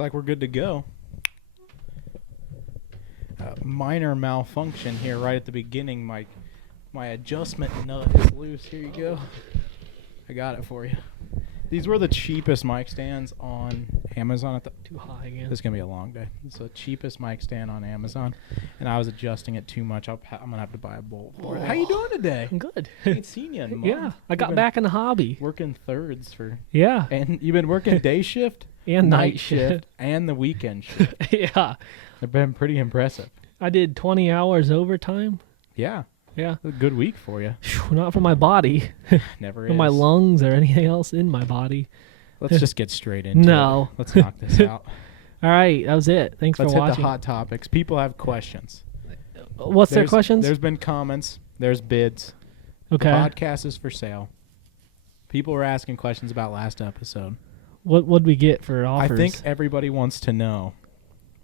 like we're good to go. Minor malfunction here right at the beginning. My adjustment nut is loose. Here you go. I got it for you. These were the cheapest mic stands on Amazon. Too high again. This is going to be a long day. It's the cheapest mic stand on Amazon, and I was adjusting it too much. I'm going to have to buy a bowl for it. How you doing today? I'm good. I ain't seen you in a month. Yeah, I got back in the hobby. Working thirds for... Yeah. And you've been working day shift? And night shift. And the weekend shift. Yeah. They've been pretty impressive. I did 20 hours overtime. Yeah. Yeah. A good week for you. Not for my body. Never for is. my lungs or anything else in my body. Let's just get straight into it. Let's knock this out. All right. That was it. Thanks for watching. Let's hit the hot topics. People have questions. What's their questions? There's been comments. There's bids. Okay. The podcast is for sale. People were asking questions about last episode. What'd we get for offers? I think everybody wants to know,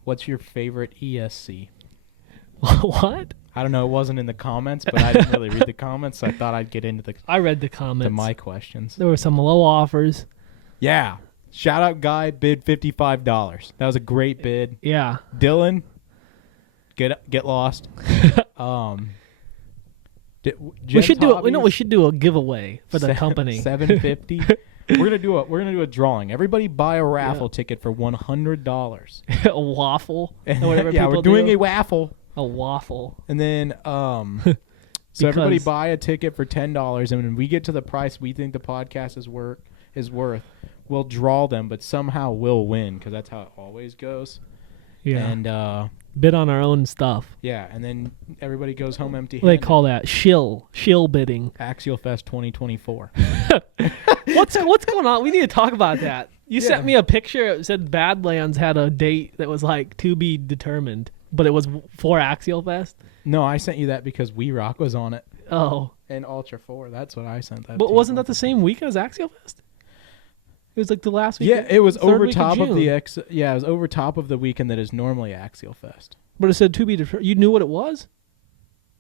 what's your favorite ESC? What? I don't know. It wasn't in the comments, but I didn't really read the comments, so I thought I'd get into the... I read the comments. my questions. There were some low offers. Yeah. Shout out guy, bid $55. That was a great bid. Yeah. Dylan, get lost. We should do a giveaway for the company. $750. We're gonna do a drawing. Everybody buy a raffle ticket for $100. A waffle. Or whatever yeah, we're doing a waffle. A waffle. And then so everybody buy a ticket for $10, and when we get to the price we think the podcast is worth, we'll draw them, but somehow we'll win because that's how it always goes. Yeah. And bid on our own stuff. yeah, and then everybody goes home empty-handed. They call that shill bidding. Axial Fest 2024. What's going on? We need to talk about that. You sent me a picture. It said Badlands had a date that was like to be determined, but it was for Axial Fest. No, I sent you that because We Rock was on it. Oh. And Ultra 4. That's what I sent that. But wasn't that the same week as Axial Fest? It was like the last week. Yeah, it was over top of of the it was over top of the weekend that is normally Axial Fest. But it said to be determined. You knew what it was?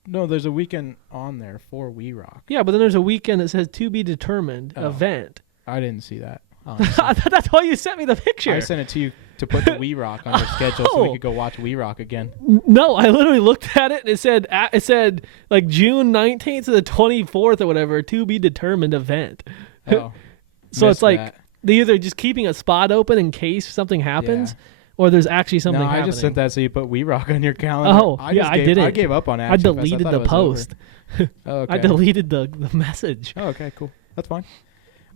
No, there's a weekend on there for We Rock. Yeah, but then there's a weekend that says to be determined event. I didn't see that. That's why you sent me the picture. I sent it to you to put the We Rock on your schedule so we could go watch We Rock again. No, I literally looked at it and it said like June 19th to the 24th or whatever, to be determined event. Oh, so it's like that. They're either just keeping a spot open in case something happens, or there's actually something happening. I just sent that so you put We Rock on your calendar. Oh, I did it. I gave up on Action I Fest. deleted the post. Oh, okay. I deleted the message. Oh, okay, cool. That's fine.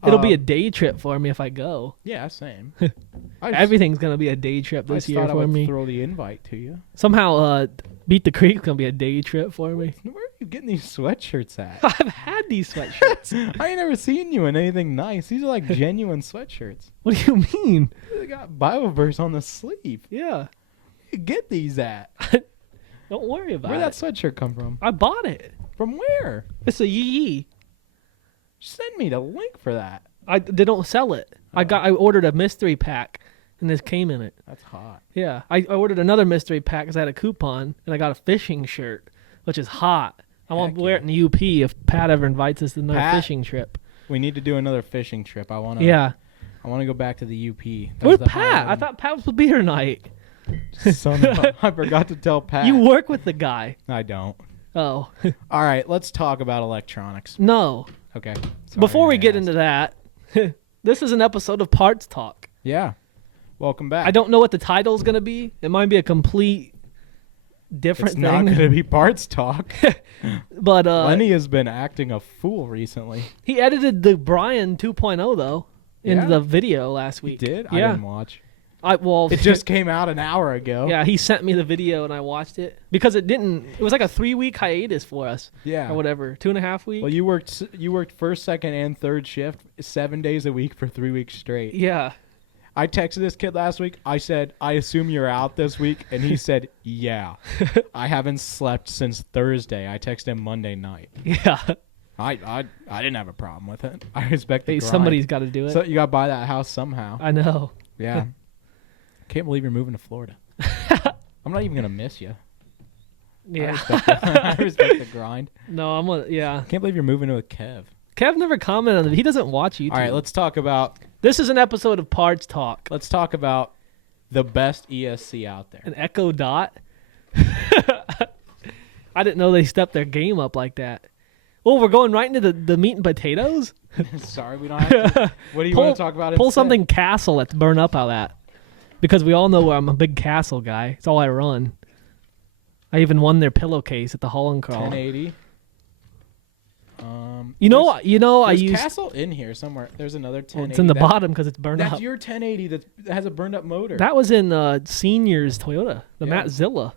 It'll be a day trip for me if I go. Yeah, same. Everything's going to be a day trip this year for me. I thought I would throw the invite to you. Somehow, Beat the Creek's going to be a day trip for me. Where are you getting these sweatshirts at? I've had these sweatshirts. I ain't never seen you in anything nice. These are like genuine sweatshirts. What do you mean? They got Bibleverse on the sleeve. Yeah. Where you get these at? Don't worry about it. Where'd that sweatshirt come from? I bought it. From where? It's a Yee. Send me the link for that. They don't sell it. Oh. I ordered a mystery pack, and this came in it. That's hot. Yeah, I ordered another mystery pack because I had a coupon, and I got a fishing shirt, which is hot. I want to wear it in the UP if Pat ever invites us to another fishing trip. We need to do another fishing trip. I want to go back to the UP. Where's Pat? I thought Pat was supposed to be here tonight. I forgot to tell Pat. You work with the guy. I don't. Oh. All right, let's talk about electronics. No. Okay. Before we get into that, this is an episode of Parts Talk. Yeah. Welcome back. I don't know what the title is going to be. It might be a complete different thing. It's not going to be Parts Talk. But Lenny has been acting a fool recently. He edited the Brian 2.0 though into the video last week. He did? Yeah. I didn't watch. It just came out an hour ago. Yeah, he sent me the video and I watched it because it was like a 3-week hiatus for us. Yeah. Or whatever, 2.5 weeks. Well, you worked first, second, and third shift 7 days a week for 3 weeks straight. Yeah. I texted this kid last week. I said, I assume you're out this week. And he said, yeah. I haven't slept since Thursday. I texted him Monday night. Yeah. I didn't have a problem with it. I respect the grind. Somebody's got to do it. So you got to buy that house somehow. I know. Yeah. Can't believe you're moving to Florida. I'm not even going to miss you. Yeah. I respect the grind. No, Can't believe you're moving to a Kev. Kev never commented on it. He doesn't watch YouTube. All right, let's talk about... This is an episode of Parts Talk. Let's talk about the best ESC out there. An Echo Dot. I didn't know they stepped their game up like that. Oh, we're going right into the meat and potatoes? Sorry, we don't have to. What do you want to talk about? Pull instead? something Castle. Let's burn up out of that. Because we all know I'm a big Castle guy. It's all I run. I even won their pillowcase at the Hall and Crawl. 1080. I There's used Castle in here somewhere. There's another 1080. it's in the bottom because it's burned That's up. your 1080 that has a burned up motor. That was in Senior's Toyota, the Yeah. Mattzilla.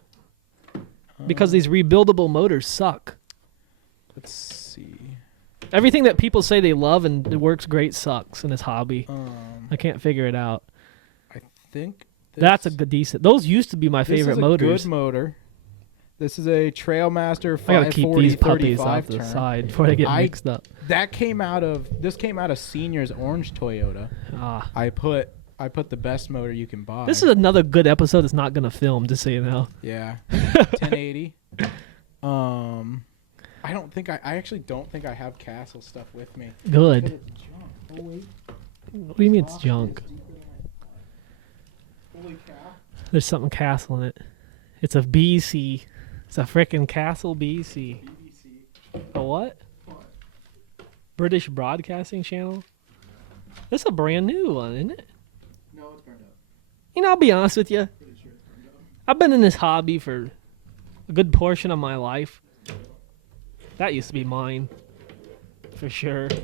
Because these rebuildable motors suck. Let's see. Everything that people say they love and it works great sucks in this hobby. I can't figure it out. I think That's a good decent. Those used to be my favorite motors. This is a good motor. This is a Trailmaster I gotta keep 540 these puppies 35 off the turn. side before they get mixed up. This came out of Senior's orange Toyota. I put the best motor you can buy. This is another good episode that's not gonna film, just so you know. Yeah. 1080. I actually don't think I have Castle stuff with me. Good. It's junk. Oh wait. What do you mean it's junk? Holy cow. There's something Castle in it. It's a BC. It's a frickin' Castle BC. A what? British Broadcasting Channel? This is a brand new one, isn't it? No, it's burned up. You know, I'll be honest with you. Pretty sure it's burned up. I've been in this hobby for a good portion of my life. That used to be mine. For sure. No, that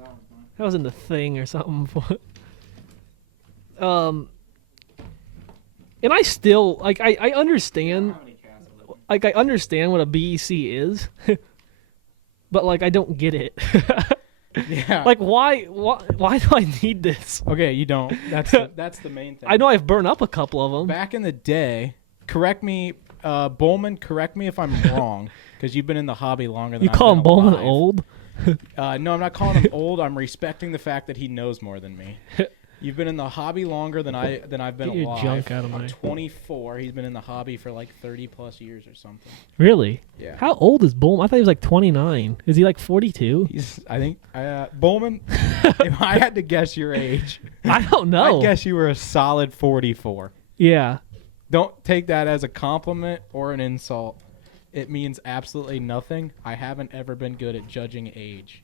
one's mine. That was in the thing or something. And I still I understand How many Castles? I understand what a BEC is, but I don't get it. Yeah. Why do I need this? Okay, you don't. That's the main thing. I know I've burned up a couple of them. Back in the day, correct me, Bowman. Correct me if I'm wrong, because you've been in the hobby longer than You I've call been him Bowman alive. old? No, I'm not calling him old. I'm respecting the fact that he knows more than me. You've been in the hobby longer than I've been Get your alive. junk out of I'm my- 24. He's been in the hobby for 30 plus years or something. Really? Yeah. How old is Bowman? I thought he was 29. Is he 42? I think Bowman. If I had to guess your age, I don't know. I guess you were a solid 44. Yeah. Don't take that as a compliment or an insult. It means absolutely nothing. I haven't ever been good at judging age.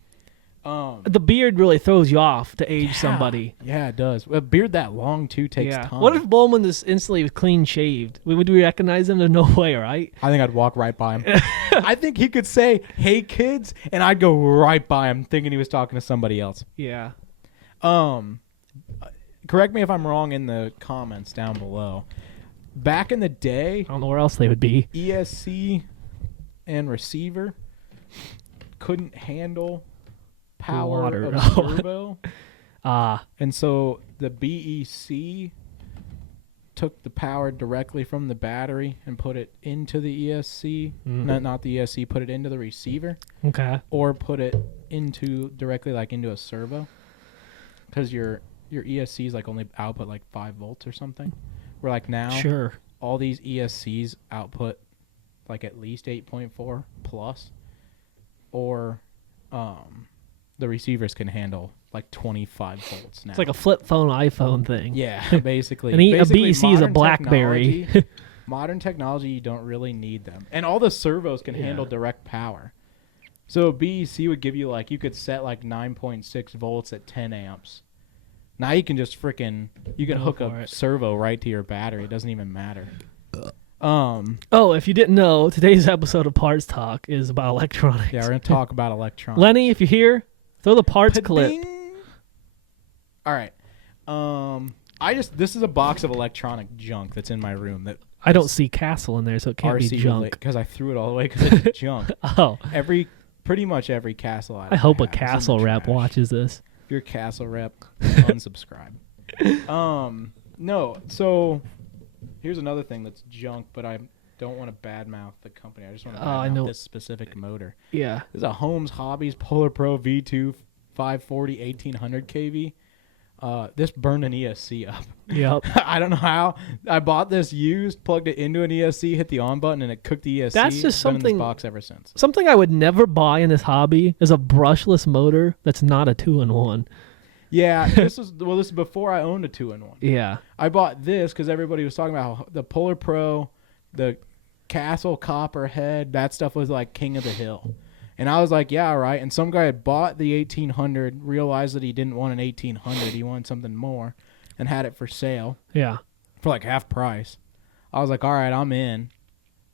The beard really throws you off to age somebody. Yeah, it does. A beard that long too takes Yeah. time. What if Bowman just instantly was clean shaved? Would we recognize him? There's no way, right? I think I'd walk right by him. I think he could say, "Hey kids," and I'd go right by him thinking he was talking to somebody else. Yeah. Correct me if I'm wrong in the comments down below. Back in the day, I don't know where else they would be. ESC and receiver couldn't handle power Water. of servo. And so the BEC took the power directly from the battery and put it into the ESC. Not the ESC, put it into the receiver. Okay. Or put it directly into a servo. Because your ESCs only output 5 volts or something. Where now Sure. all these ESCs output at least 8.4 plus. Or the receivers can handle 25 volts now. It's like a flip phone iPhone thing. Yeah, basically. And a Basically, BEC is a modern BlackBerry. Modern technology, you don't really need them. And all the servos can Yeah. handle direct power. So a BEC would give you you could set 9.6 volts at 10 amps. Now you can just you can Go hook for a it. servo right to your battery. It doesn't even matter. Oh, if you didn't know, today's episode of Parts Talk is about electronics. Yeah, we're going to talk about electronics. Lenny, if you're here, throw the parts clip. Pa-ding! All right. This is a box of electronic junk that's in my room that I don't see Castle in there, so it can't be junk. because I threw it all away because it's junk. Oh, Pretty much every Castle I hope a have is in the Castle rep trash. watches this. If you're a Castle rep, unsubscribe. No. So here's another thing that's junk, but I don't want to badmouth the company. I just want to I badmouth know. this specific motor. Yeah. This is a Holmes Hobbies Polar Pro V2 540 1800 kV. This burned an ESC up. Yep. I don't know how. I bought this used, plugged it into an ESC, hit the on button, and it cooked the ESC. That's just It's been in something- this box ever since. Something I would never buy in this hobby is a brushless motor that's not a 2-in-1. Yeah, this is before I owned a 2-in-1. Yeah. I bought this because everybody was talking about how the Polar Pro, the Castle Copperhead, that stuff was like king of the hill. And I was like, yeah, right. And some guy had bought the 1800, realized that he didn't want an 1800, he wanted something more, and had it for sale. Yeah. For like half price. I was like, all right, I'm in.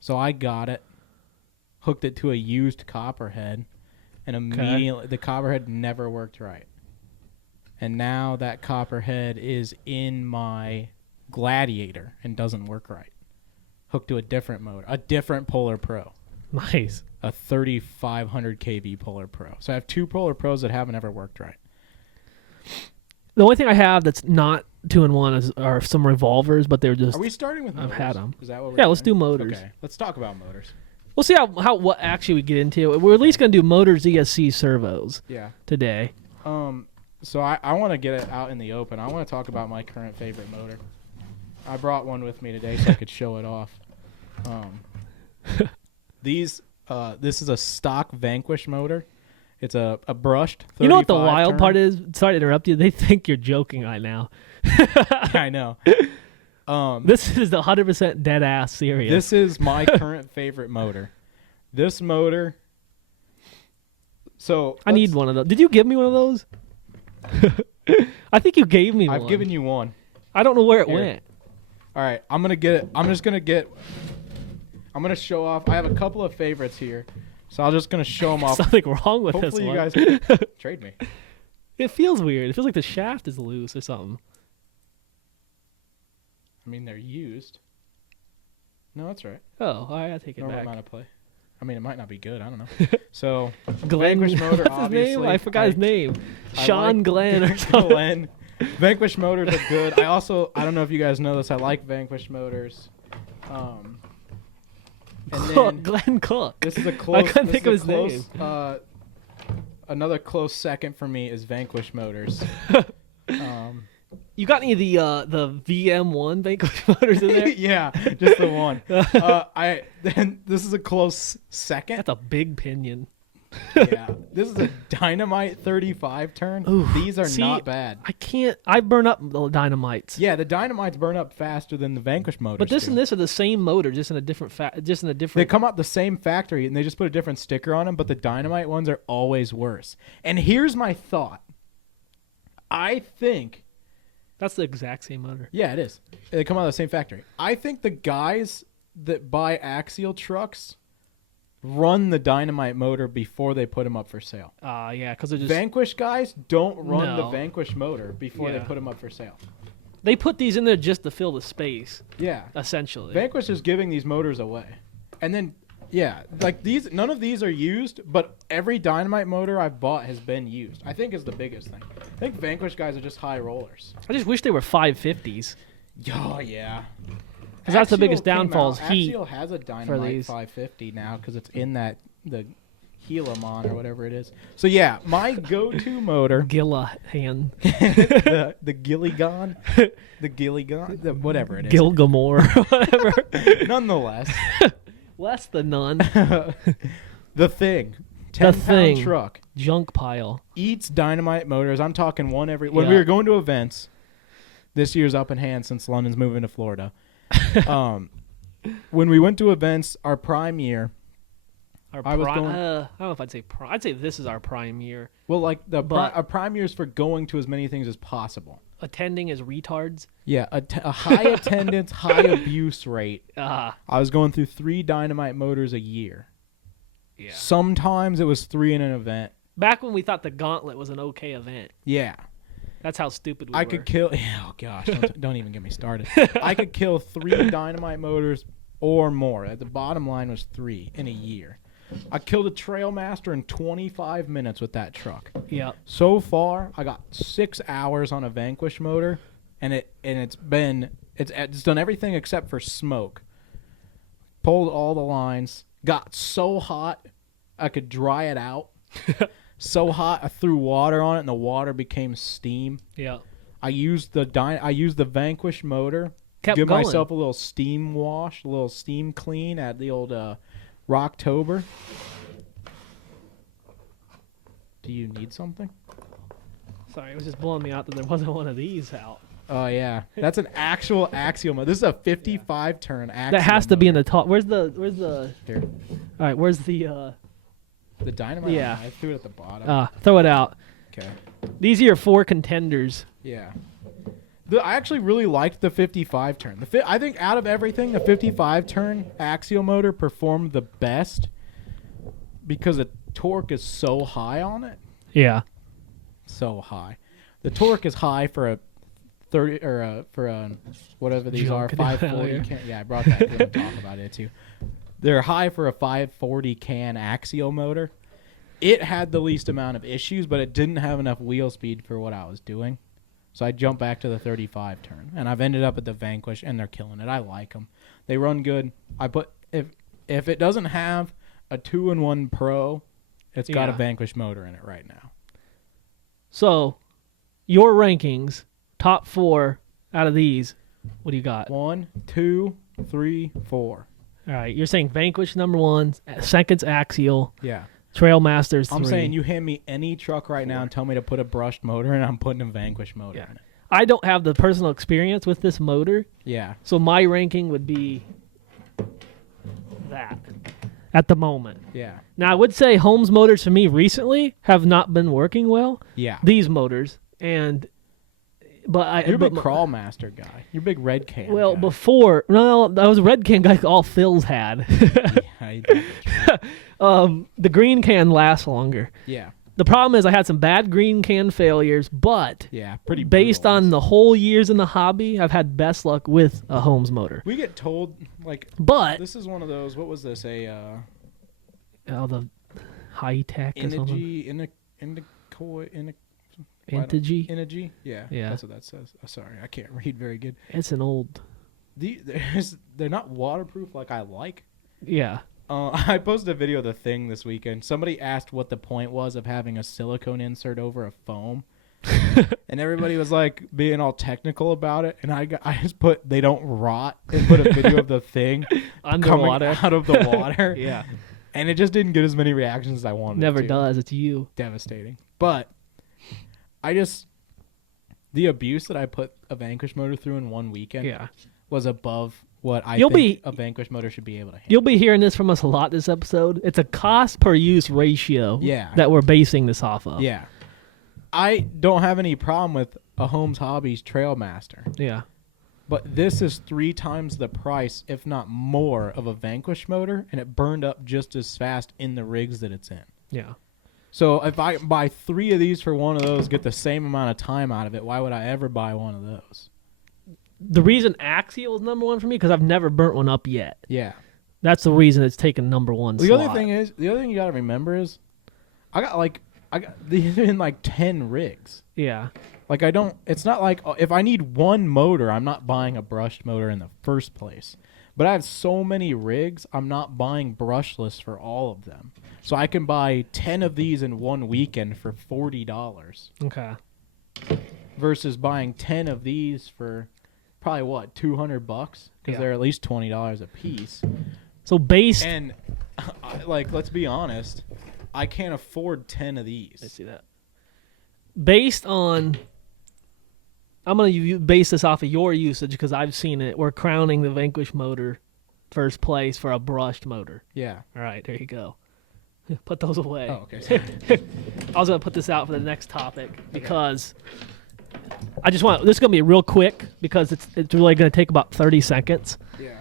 So I got it, hooked it to a used Copperhead, and immediately the Copperhead never worked right. And now that Copperhead is in my Gladiator and doesn't work right. Hooked to a different motor, a different Polar Pro. Nice. A 3500 kV Polar Pro. So I have 2 Polar Pros that haven't ever worked right. The only thing I have that's not 2-in-1 are some revolvers, but they're just. Are we starting with motors? I've had them. Is that what we're Yeah, let's doing? do motors. Okay, let's talk about motors. We'll see what actually we get into. We're at least going to do motors, ESC, servos Yeah. today. So I want to get it out in the open. I want to talk about my current favorite motor. I brought one with me today so I could show it off. This is a stock Vanquish motor. It's a brushed 35 You know what the wild turn. part is? Sorry to interrupt you. They think you're joking right now. I know. This is the 100% dead ass serious. This is my current favorite motor. This motor. So I need one of those. Did you give me one of those? I think you gave me one. I've given you one. I don't know where it Here. went. All right, I'm gonna get it. I'm gonna show off. I have a couple of favorites here, so I'm just gonna show them off. Something wrong with this Hopefully, you one. guys trade me. It feels weird. It feels like the shaft is loose or something. I mean, they're used. No, that's right. Oh, all right, I take it Normal back. amount of play. I mean, it might not be good. I don't know. So, Glenn, Vanquish motor, what's his name? obviously. I forgot his name. I Sean like Glenn or something. Glenn. Vanquish motors are good. I don't know if you guys know this. I like Vanquish motors. And then Glenn Cook. this is a close. I couldn't this think is of a his close, another close second for me is Vanquish motors. You got any of the VM1 Vanquish motors in there? Yeah, just the one. Then this is a close second. That's a big pinion. Yeah, this is a Dynamite 35 turn. Oof. These are See, not bad. I burn up the dynamites. Yeah, the Dynamites burn up faster than the Vanquish motors. But this do. and this are the same motor, just in a different They come out the same factory and they just put a different sticker on them, but the Dynamite ones are always worse. And here's my thought. I think That's the exact same motor. yeah, it is. They come out of the same factory. I think the guys that buy axial trucks run the Dynamite motor before they put them up for sale. Yeah, because they're just Vanquish guys don't run the No. Vanquish motor before they Yeah. put them up for sale. they put these in there just to fill the space, Yeah. essentially. Vanquish is giving these motors away. And then, yeah, like these, none of these are used, but every Dynamite motor I've bought has been used. I think is the biggest thing. I think Vanquish guys are just high rollers. I just wish they were 550s. Oh, yeah. Because that's the biggest Axial came downfall is out- heat. Axial has a Dynamite these. 550 now because it's in the Helamon or whatever it is. So, yeah, my go-to motor, Gillahan. the Gilligan, whatever it is. Gilgamore. Whatever. Nonetheless, Less than none. the thing, 10-pound Thing. truck, Junk pile. eats Dynamite motors. I'm talking one every. When we Yeah. were going to events, this year's up in hand since London's moving to Florida. When we went to events, our prime year. I was going. I don't know if I'd say prime. I'd say this is our prime year. Well, like But- our prime year is for going to as many things as possible. Attending as retards. Yeah, a high attendance, high abuse rate. Ah, I was going through 3 Dynamite motors a year. yeah. Sometimes it was 3 in an event. Back when we thought the Gauntlet was an okay event. Yeah. That's how stupid we I were. could kill. Oh gosh, don't even get me started. I could kill 3 Dynamite motors or more. The bottom line was 3 in a year. I killed a Trailmaster in 25 minutes with that truck. Yeah. So far, I got 6 hours on a Vanquish motor, and it's done everything except for smoke. Pulled all the lines. Got so hot, I could dry it out. So hot, I threw water on it, and the water became steam. Yeah. I used the Vanquish motor. Kept Give going. myself a little steam wash, a little steam clean at the old Rocktober. Do you need something? Sorry, it was just blowing me out that there wasn't one of these out. Oh yeah, that's an actual axial motor. This is a 55 turn axial. That has to be in motor. the top. Where's the? Here. All right, where's the? The dynamite. Yeah. I threw it at the bottom. Throw it out. Okay. These are your 4 contenders. Yeah. I actually really liked the 55 turn. I think out of everything, the 55 turn axial motor performed the best because the torque is so high on it. Yeah. So high. The torque is high for a 30 or for a whatever these are, Junk it out 540 here. can. Yeah, I brought that to talk about it too. They're high for a 540 can axial motor. It had the least amount of issues, but it didn't have enough wheel speed for what I was doing. So I jumped back to the 35 turn, and I've ended up at the Vanquish, and they're killing it. I like them. They run good. If it doesn't have a 2-in-1 Pro, it's got a Vanquish motor in it right now. So, your rankings, top 4 out of these, what do you got? 1, 2, 3, 4. All right, you're saying Vanquish number 1, second's Axial, Yeah. Trailmasters 3. I'm saying you hand me any truck right now and tell me to put a brushed motor in, I'm putting a Vanquish motor in it. I don't have the personal experience with this motor, Yeah. so my ranking would be that at the moment. Yeah. Now, I would say Holmes motors for me recently have not been working well. Yeah. These motors, but You're a big Crawl Master guy. You're a big Red Can well, guy. before, no, I was a red can guy. All Phil's had. Yeah, you did. The green can lasts longer. Yeah. The problem is I had some bad green can failures, but Yeah, pretty based brutal. on the whole years in the hobby, I've had best luck with a Holmes motor. We get told, like, But this is one of those, what was this, a the high tech or something. Energy? Yeah, Yeah. that's what that says. Sorry, I can't read very good. It's an old. They're not waterproof like I like. Yeah. I posted a video of the thing this weekend. Somebody asked what the point was of having a silicone insert over a foam. And everybody was like being all technical about it. And I just put, they don't rot, and put a video of the thing Underwater. coming out of the water. Yeah. And it just didn't get as many reactions as I wanted Never it to. does. It's you. Devastating. But the abuse that I put a Vanquish motor through in one weekend Yeah. was above what I You'll think be- a Vanquish motor should be able to handle. You'll be hearing this from us a lot this episode. It's a cost per use ratio Yeah. that we're basing this off of. Yeah. I don't have any problem with a Holmes Hobbies Trailmaster, Yeah. but this is 3 times the price, if not more, of a Vanquish motor, and it burned up just as fast in the rigs that it's in. Yeah. So if I buy 3 of these for one of those, get the same amount of time out of it, why would I ever buy one of those? The reason Axial is number 1 for me because I've never burnt one up yet. Yeah. That's the reason it's taken number 1 The slot. other thing you got to remember is I got these in like 10 rigs. Yeah. Like it's not like if I need one motor, I'm not buying a brushed motor in the first place. But I have so many rigs, I'm not buying brushless for all of them. So I can buy 10 of these in one weekend for $40 Okay. versus buying 10 of these for probably what, $200 because Yeah. they're at least $20 a piece. So based. And let's be honest, I can't afford 10 of these. I see that. Based on, I'm going to base this off of your usage because I've seen it. We're crowning the Vanquish motor first place for a brushed motor. Yeah. All right, there you go. Put those away. Oh, okay. Sorry. I was going to put this out for the next topic because I just want, this is going to be real quick because it's really going to take about 30 seconds. Yeah.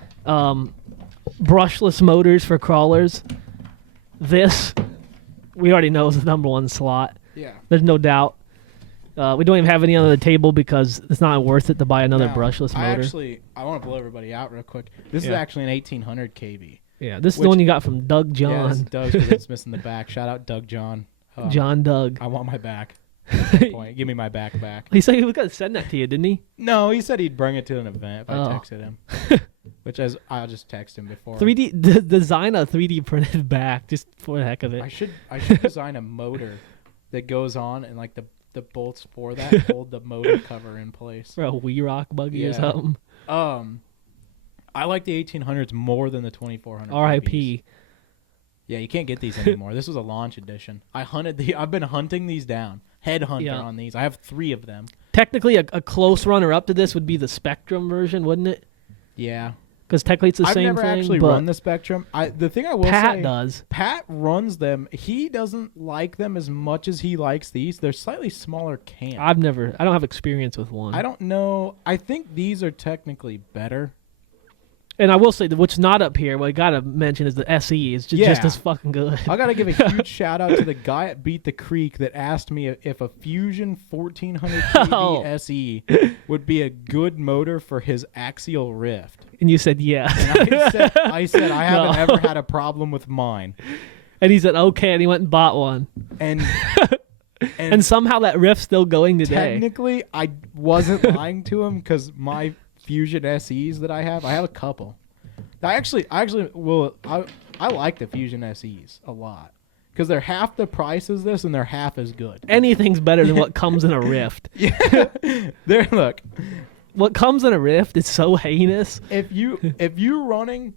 Brushless motors for crawlers. This, we already know is the number 1 slot. Yeah. There's no doubt. We don't even have any on the table because it's not worth it to buy another Now, brushless motor. I want to blow everybody out real quick. This is Yeah. actually an 1800 kV. Yeah, this is the Which- one you got from Doug Yeah, John. this Doug's because it's missing the back. Shout out Doug John. John Doug. I want my back. At this point. Give me my back back. He said he was going to send that to you, didn't he? No, he said he'd bring it to an event if I Oh. texted him. Which I'll just text him before. Design a 3D printed back just for the heck of it. I should design a motor that goes on and like the bolts for that hold the motor cover in place. For a Wii Rock buggy Yeah. or something. I like the 1800s more than the 2400. R.I.P. Yeah, you can't get these anymore. This was a launch edition. I've been hunting these down. headhunter Yeah. on these. I have 3 of them. Technically, a close runner-up to this would be the Spectrum version, wouldn't it? Yeah. Because technically it's the I've same never thing, actually but run the Spectrum. The thing I will Pat say, does. Pat runs them. He doesn't like them as much as he likes these. They're slightly smaller cans. I don't have experience with one. I don't know. I think these are technically better. And I will say that what's not up here, what I gotta mention is the SE is just Yeah. as fucking good. I got to give a huge shout out to the guy at Beat the Creek that asked me if a Fusion 1400 kV Oh. SE would be a good motor for his axial rift. And you said yeah. And I said I haven't No. ever had a problem with mine. And he said okay, and he went and bought one. And And somehow that riff's still going today. technically, I wasn't lying to him because my Fusion SEs that I have a couple. I like the Fusion SEs a lot because they're half the price as this and they're half as good. Anything's better than what comes in a Rift. Yeah, look. What comes in a Rift is so heinous. If you're running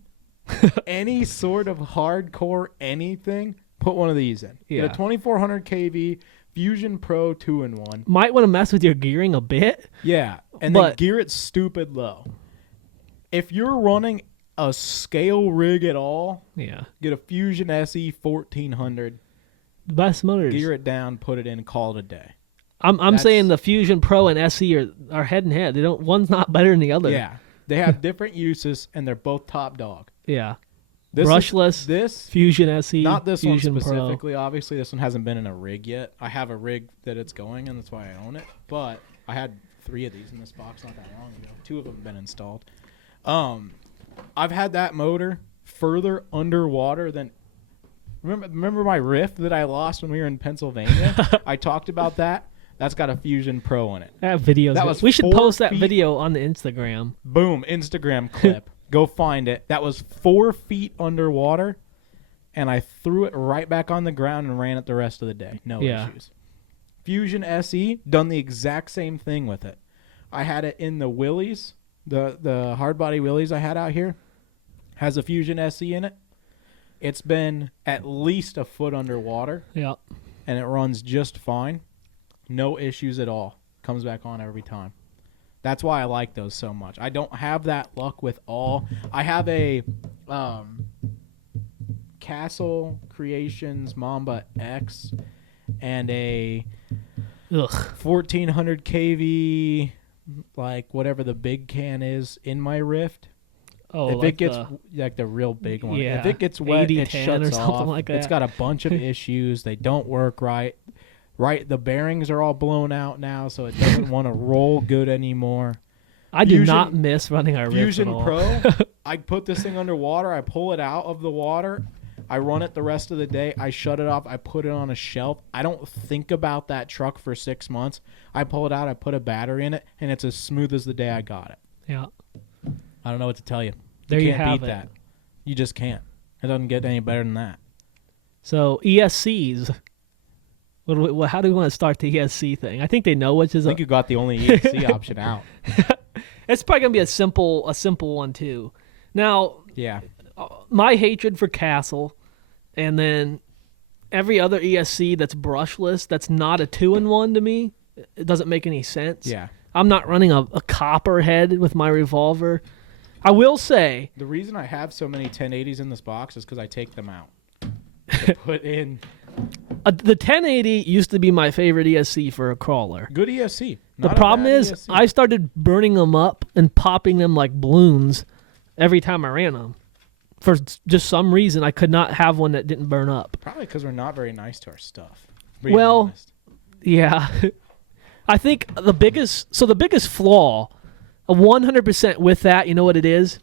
any sort of hardcore anything, put one of these in. Yeah. Get a 2400 kV Fusion Pro 2-in-1. Might want to mess with your gearing a bit. Yeah, and then But- gear it stupid low. If you're running a scale rig at all, Yeah. get a Fusion SE 1400, The best motors. gear it down, put it in, call it a day. I'm That's- saying the Fusion Pro and SE are head and head. They don't. One's not better than the other. Yeah, they have different uses, and they're both top dog. Yeah. This Brushless. this Fusion SE. not this Fusion one Pro. specifically. Obviously, this one hasn't been in a rig yet. I have a rig that it's going, and that's why I own it. But I had 3 of these in this box not that long ago. 2 of them have been installed. I've had that motor further underwater than. Remember my Rift that I lost when we were in Pennsylvania? I talked about that. That's got a Fusion Pro in it. That video's That good. was We should 4 post that feet- video on the Instagram. Boom, Instagram clip. Go find it. That was 4 feet underwater, and I threw it right back on the ground and ran it the rest of the day. No Yeah. issues. Fusion SE, done the exact same thing with it. I had it in the Willys, the hard body Willys I had out here. Has a Fusion SE in it. It's been at least a foot underwater, Yeah. and it runs just fine. No issues at all. Comes back on every time. That's why I like those so much. I don't have that luck with all. I have a Castle Creations Mamba X and a Ugh. 1400 kV, like whatever the big can is in my Rift. Oh, if like it gets the- like the real big one, Yeah, if it gets wet, it 80-10 shuts or something off. like It's that. got a bunch of issues. They don't work right. Right, the bearings are all blown out now, so it doesn't want to roll good anymore. I do Fusion- not miss running our Rift Fusion at all. Pro, I put this thing underwater. I pull it out of the water. I run it the rest of the day. I shut it off. I put it on a shelf. I don't think about that truck for 6 months. I pull it out. I put a battery in it, and it's as smooth as the day I got it. Yeah. I don't know what to tell you. There you can't have beat it. that. You just can't. It doesn't get any better than that. So ESCs. How do we want to start the ESC thing? I think they know which is. I think you got the only ESC option out. It's probably gonna be a simple one too. Now, Yeah. my hatred for Castle, and then every other ESC that's brushless, that's not a 2-in-1 to me. It doesn't make any sense. Yeah. I'm not running a copper head with my revolver. I will say, The reason I have so many 1080s in this box is because I take them out to put in the 1080 used to be my favorite ESC for a crawler. good ESC. The Not a problem bad is ESC. I started burning them up and popping them like balloons every time I ran them. For just some reason, I could not have one that didn't burn up. Probably because we're not very nice to our stuff. Being Well, honest. Yeah. I think the biggest flaw, 100% with that, you know what it is?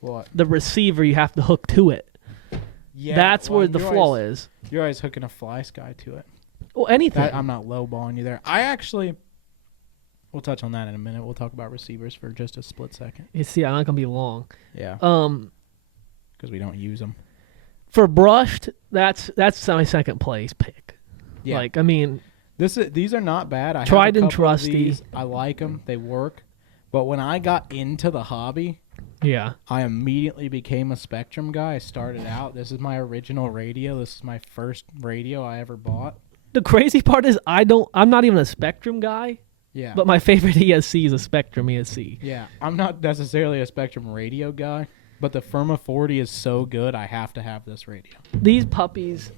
What? The receiver you have to hook to it. Yeah, That's well, where the you're flaw always- is. You're always hooking a fly sky to it. Well, anything. I'm not lowballing you there. I actually, we'll touch on that in a minute. We'll talk about receivers for just a split second. You see, I'm not gonna be long. Yeah, because we don't use them. For brushed, that's my second place pick. Yeah, Like, I mean, these are not bad. I Tried have a and couple of trusty. these. I like them. They work. But when I got into the hobby, yeah. I immediately became a Spectrum guy. I started out. This is my original radio. This is my first radio I ever bought. The crazy part is I'm not even a Spectrum guy, Yeah. but my favorite ESC is a Spectrum ESC. Yeah, I'm not necessarily a Spectrum radio guy, but the Firma 40 is so good, I have to have this radio. These puppies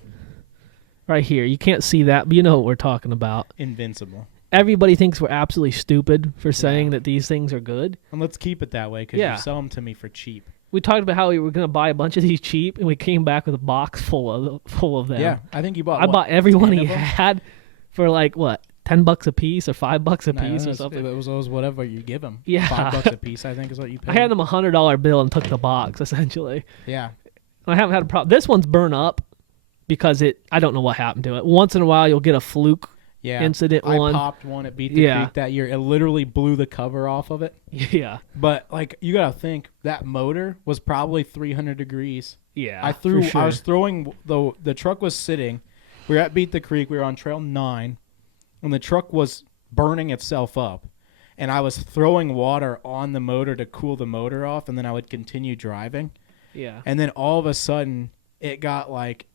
right here, you can't see that, but you know what we're talking about. Invincible. Everybody thinks we're absolutely stupid for saying that these things are good. And let's keep it that way because Yeah. you sell them to me for cheap. We talked about how we were going to buy a bunch of these cheap, and we came back with a box full of them. Yeah, I think you bought. I what, bought every one 10 he of them? had for like what, $10 a piece or $5 a No, piece it or was- something. It was whatever you give them. Yeah. $5 a piece, I think, is what you I paid. handed him $100 bill and took the box essentially. Yeah, I haven't had a problem. This one's burnt up because I don't know what happened to it. Once in a while, you'll get a fluke yeah. incident I one. popped one at Beat the Yeah. Creek that year. It literally blew the cover off of it. Yeah, But like, you gotta think that motor was probably 300 degrees. yeah. I threw. for sure. I was throwing. The truck was sitting. We were at Beat the Creek. We were on Trail 9, and the truck was burning itself up. And I was throwing water on the motor to cool the motor off, and then I would continue driving. Yeah. And then all of a sudden, it got like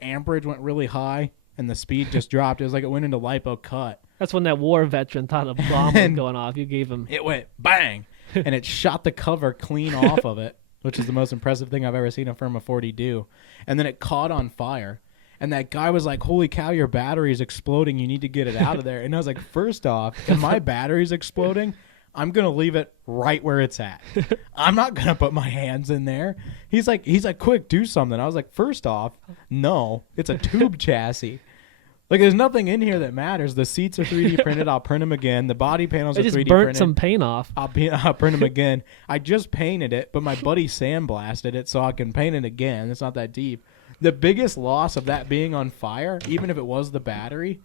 amperage went really high, and the speed just dropped. It was like it went into lipo cut. That's when that war veteran thought a bomb was And- going off. You gave him. It went bang, and it shot the cover clean off of it, which is the most impressive thing I've ever seen a Firma 40 do. And then it caught on fire. And that guy was like, holy cow, your battery's exploding. You need to get it out of there. And I was like, first off, if my battery's exploding, I'm going to leave it right where it's at. I'm not going to put my hands in there. He's like, quick, do something. I was like, first off, no, it's a tube chassis. Like, there's nothing in here that matters. The seats are 3D printed. I'll print them again. The body panels I are just 3D burnt printed. some paint off. I'll print them again. I just painted it, but my buddy sandblasted it, so I can paint it again. It's not that deep. The biggest loss of that being on fire, even if it was the battery,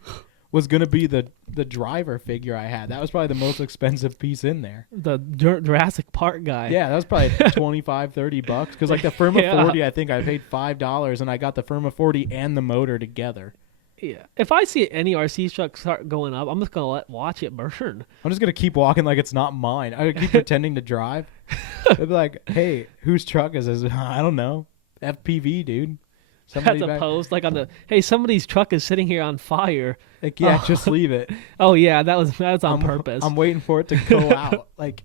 was going to be the driver figure I had. That was probably the most expensive piece in there. The Jurassic Park guy. Yeah, that was probably $25, $30. Because like the Firma Yeah. 40, I think I paid $5, and I got the Firma 40 and the motor together. Yeah. If I see any RC truck start going up, I'm just gonna watch it burn. I'm just going to keep walking like it's not mine. I keep pretending to drive. They'd be like, hey, whose truck is this? I don't know. FPV, dude. Somebody That's a back- post like on the. Hey, somebody's truck is sitting here on fire. Like, yeah, Oh. just leave it. Oh yeah, that's on purpose. I'm waiting for it to go out. Like,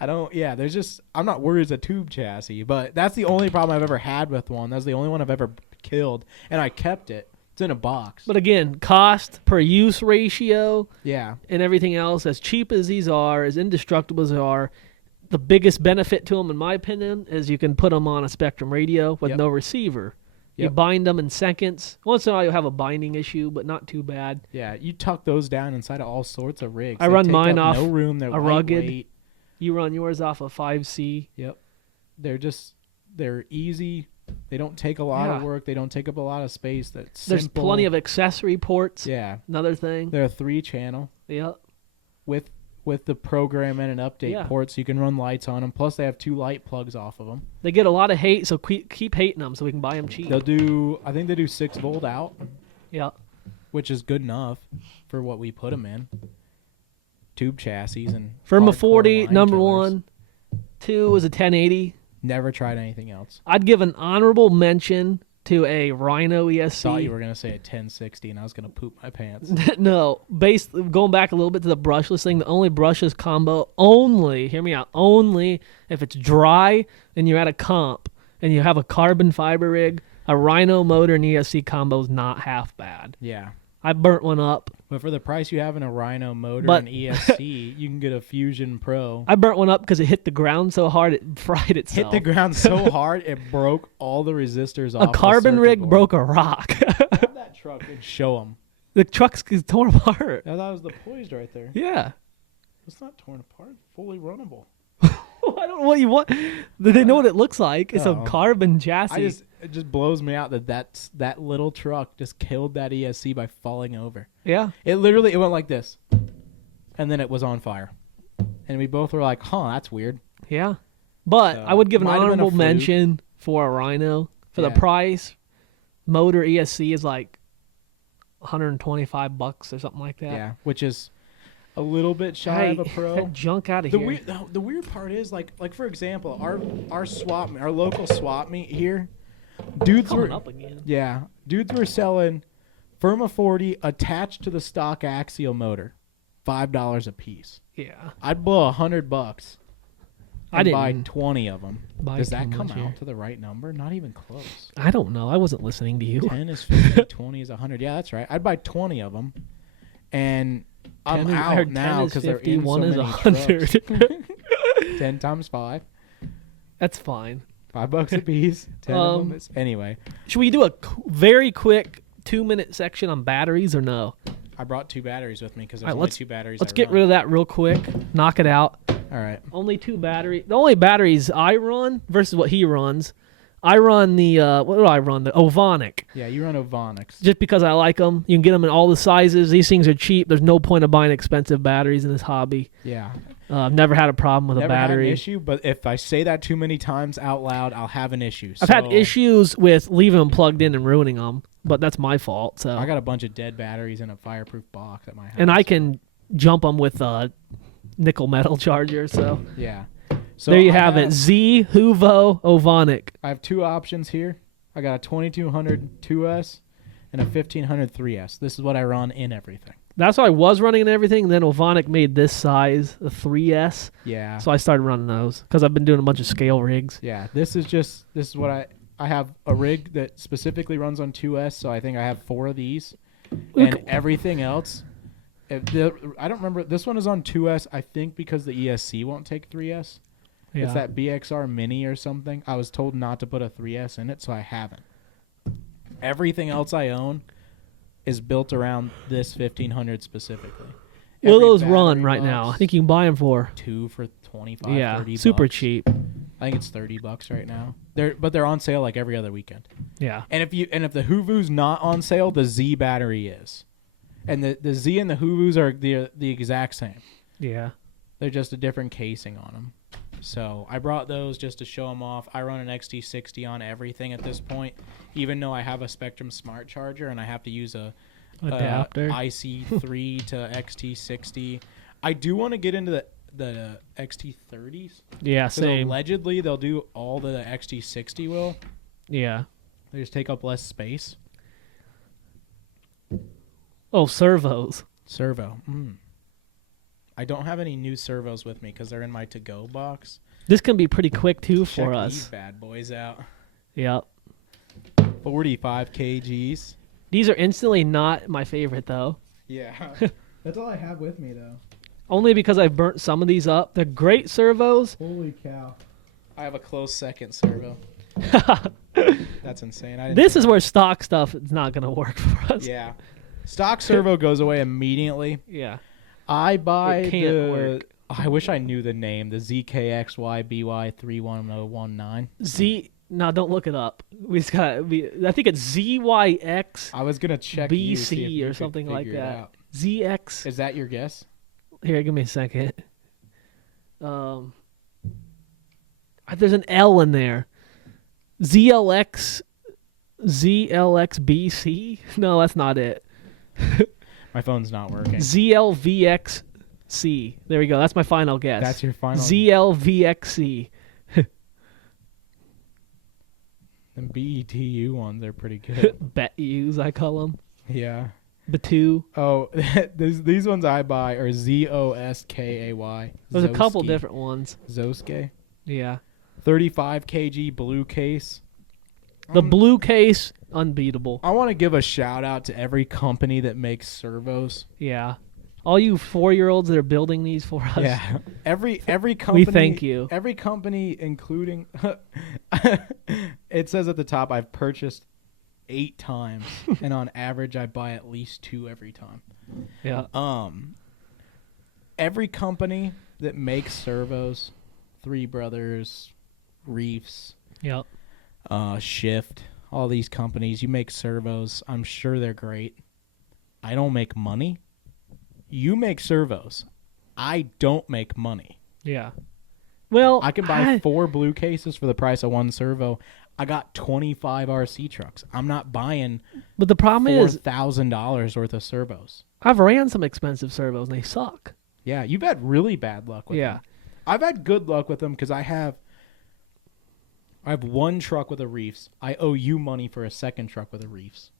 I'm not worried it's a tube chassis, but that's the only problem I've ever had with one. That's the only one I've ever killed, and I kept it. It's in a box. But again, cost per use ratio Yeah, and everything else, as cheap as these are, as indestructible as they are, the biggest benefit to them, in my opinion, is you can put them on a Spectrum radio with Yep. no receiver. You Yep. bind them in seconds. Once in a while, you'll have a binding issue, but not too bad. yeah. You tuck those down inside of all sorts of rigs. I They run take mine up off no room. They're a rugged- lightweight. You run yours off a 5C. Yep. They're easy. They don't take a lot of Yeah. work. They don't take up a lot of space. That's There's simple. plenty of accessory ports. Yeah. Another thing. They're a 3-channel Yep. with the program and an update Yeah. port, so you can run lights on them. Plus, they have 2 light plugs off of them. They get a lot of hate, so keep hating them so we can buy them cheap. I think they do 6-volt out, Yeah. which is good enough for what we put them in. Tube chassis and Firma hardcore 40, line number killers. 1. 2 is a 1080. Never tried anything else. I'd give an honorable mention to a Rhino ESC. Thought you were gonna say a 1060, and I was gonna poop my pants. No, going back a little bit to the brushless thing, the only brushless combo, only, hear me out, only if it's dry and you're at a comp and you have a carbon fiber rig, a Rhino motor and ESC combo is not half bad. Yeah, I burnt one up. but for the price you have in a Rhino motor But- and ESC, you can get a Fusion Pro. I burnt one up because it hit the ground so hard it fried itself. Hit the ground so hard it broke all the resistors off. A of the carbon circuit rig board. broke a rock. Grab that truck and show them. The truck's torn apart. I thought it was the poised right there. Yeah. It's not torn apart. Fully runnable. I don't know what you want. They know what it looks like. It's a Oh. carbon chassis. It just blows me out that little truck just killed that ESC by falling over. Yeah. It went like this, and then it was on fire, and we both were like, "Huh, that's weird." Yeah. But So, I would give an might have been a honorable fluke. mention for a Rhino. For the Yeah. price, motor ESC is like $125 or something like that. Yeah, which is a little bit shy of a pro. That junk out of The here. weird part is like for example, our local swap meet here, dudes Coming were up again. dudes were selling Firma 40 attached to the stock axial motor, $5 a piece. Yeah. I'd blow $100 I and buy didn't 20 of them. buy Does too that come much here. out to the right number? Not even close. I don't know. I wasn't listening to you. 10 is 50, 20 is 100. Yeah, that's right. I'd buy 20 of them, and I'm 10 is- I out heard now 10 is because they're 50, in so one is many 100. trucks. 10 times 5. That's fine. $5 a piece. 10 of them. Anyway, Should we do a very quick 2-minute section on batteries or no? I brought 2 batteries with me because All there's right, only 2 batteries. Let's get rid of that real quick. Knock it out. All right. Only 2 batteries. The only batteries I run versus what he runs. I run the what do I run? The Ovonic. Yeah, you run Ovonics. Just because I like them. You can get them in all the sizes. These things are cheap. There's no point of buying expensive batteries in this hobby. Yeah. I've never had a problem with Never a battery. had an issue, but if I say that too many times out loud, I'll have an issue. I've had issues with leaving them plugged in and ruining them, but that's my fault. So I got a bunch of dead batteries in a fireproof box at my house. and I can jump them with a nickel metal charger. So Yeah. So there you I have it. Z Huvo Ovonic. I have 2 options here. I got a 2200 2S and a 1500 3S. This is what I run in everything. That's what I was running and everything. And then Ovonic made this size, the 3S. Yeah. So I started running those because I've been doing a bunch of scale rigs. Yeah. This is what I have a rig that specifically runs on 2S, so I think I have 4 of these. Look- And everything else, I don't remember. This one is on 2S, I think, because the ESC won't take 3S. Yeah. It's that BXR Mini or something. I was told not to put a 3S in it, so I haven't. Everything else I own is built around this 1500 specifically. Will Every those run battery right now? I box, think you can buy them for 2 for 25, yeah, 30 super bucks. cheap. I think it's $30 right now. They're on sale like every other weekend. Yeah. And if the Huvu's not on sale, the Z battery is. And the Z and the Huvu's are the exact same. Yeah. They're just a different casing on them. So I brought those just to show them off. I run an XT60 on everything at this point, even though I have a Spectrum Smart Charger and I have to use a Adapter. IC3 to XT60. I do want to get into the XT30s. Yeah, 'Cause same. allegedly they'll do all the XT60 will. Yeah. They just take up less space. Oh, servos. Servo. I don't have any new servos with me because they're in my to-go box. This can be pretty quick too for Check these us. bad boys out. Yep. 45 kgs. These are instantly not my favorite though. Yeah. That's all I have with me, though. Only because I've burnt some of these up. They're great servos. Holy cow. I have a close second servo. That's insane. I didn't This think- is where stock stuff is not going to work for us. Yeah. Stock servo goes away immediately. Yeah. I buy It can't the... work. I wish I knew the name. The ZKXYBY31019. No, don't look it up. We just got. I think it's ZYX I was going to check you, see if BC you or could something like figure it that. out. ZX. Is that your guess? Here, give me a second. There's an L in there. ZLX BC? No, that's not it. My phone's not working. ZLVXC. There we go. That's my final guess. That's your final... ZLVXC. The BETU ones are pretty good. BETUs, I call them. Yeah. BETU. Oh, these ones I buy are ZOSKAY. There's a couple Zoski. different ones. Zoske. Yeah. 35 kg blue case. The blue case, unbeatable. I want to give a shout out to every company that makes servos. Yeah. All you 4-year-olds that are building these for us. Yeah. Every company. We thank you. Every company, including. It says at the top, I've purchased 8 times, and on average, I buy at least 2 every time. Yeah. Every company that makes servos, Three Brothers, Reefs, Yep. Shift, all these companies, you make servos. I'm sure they're great. I don't make money. You make servos. I don't make money. Yeah. Well, I can buy 4 blue cases for the price of 1 servo. I got 25 RC trucks. I'm not buying but the problem is, $4,000 worth of servos. I've ran some expensive servos and they suck. Yeah, you've had really bad luck with them. I've had good luck with them because I have 1 truck with a Reefs. I owe you money for a second truck with a Reefs.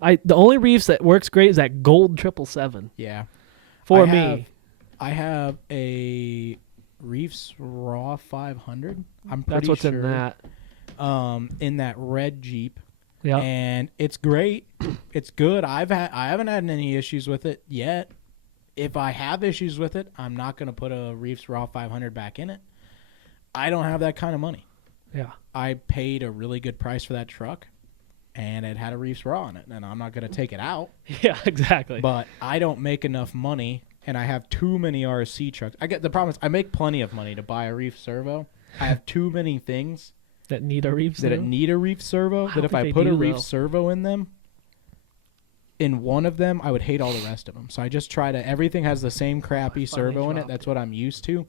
The only reefs that works great is that gold 777 Yeah. for I me. have- I have a Reefs Raw 500. I'm pretty That's what's sure. in that. In that red Jeep. Yeah. And it's great. It's good. I haven't had any issues with it yet. If I have issues with it, I'm not going to put a Reefs Raw 500 back in it. I don't have that kind of money. Yeah. I paid a really good price for that truck, and it had a Reefs Raw on it, and I'm not going to take it out. Yeah, exactly. But I don't make enough money, and I have too many RC trucks. The problem is I make plenty of money to buy a Reef servo. I have too many things that need a reef that it need a Reef servo. I That don't if I think put they a do, Reef though. servo in them, in one of them, I would hate all the rest of them. So I just try to. Everything has the same crappy servo in it. dropped That's what I'm used to.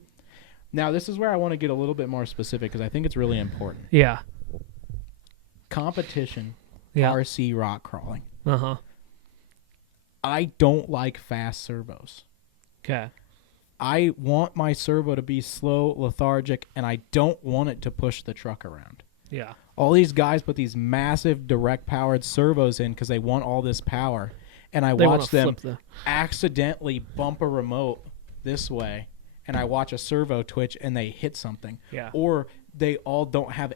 Now this is where I want to get a little bit more specific because I think it's really important. Yeah. Competition, Yeah. RC rock crawling. Uh-huh. I don't like fast servos. Okay. I want my servo to be slow, lethargic, and I don't want it to push the truck around. Yeah. All these guys put these massive direct-powered servos in because they want all this power, and I They wanna watch them flip accidentally bump a remote this way, and I watch a servo twitch, and they hit something. Yeah. Or they all don't have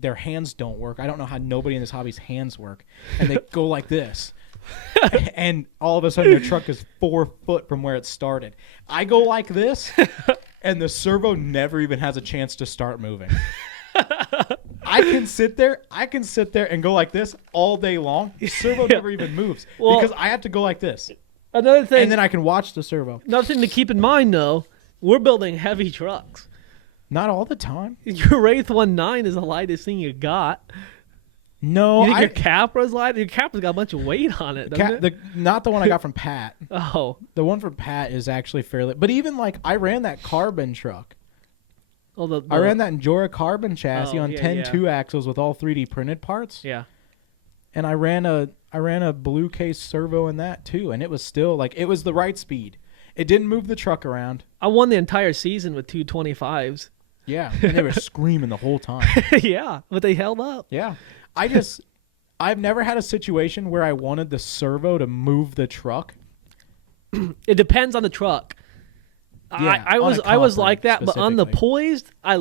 their hands don't work. I don't know how nobody in this hobby's hands work, and they go like this. And all of a sudden, their truck is 4 foot from where it started. I go like this, and the servo never even has a chance to start moving. I can sit there and go like this all day long. The servo never even moves because I have to go like this, Another thing. and then I can watch the servo. Another thing to keep in mind, though, we're building heavy trucks. Not all the time. Your Wraith 19 is the lightest thing you got. No, You think your Capra's light? Your Capra's got a bunch of weight on it, doesn't it? not the one I got from Pat. Oh. The one from Pat is actually fairly. But even like I ran that carbon truck. Oh, I ran that Endura carbon chassis on yeah, 10 yeah. 2-axles with all 3D printed parts. Yeah. And I ran a blue case servo in that too, and it was still like it was the right speed. It didn't move the truck around. I won the entire season with 225s. Yeah, and they were screaming the whole time. Yeah, but they held up. Yeah. I've never had a situation where I wanted the servo to move the truck. It depends on the truck. Yeah, I on a was comp like rig that, but on the specifically. poised, I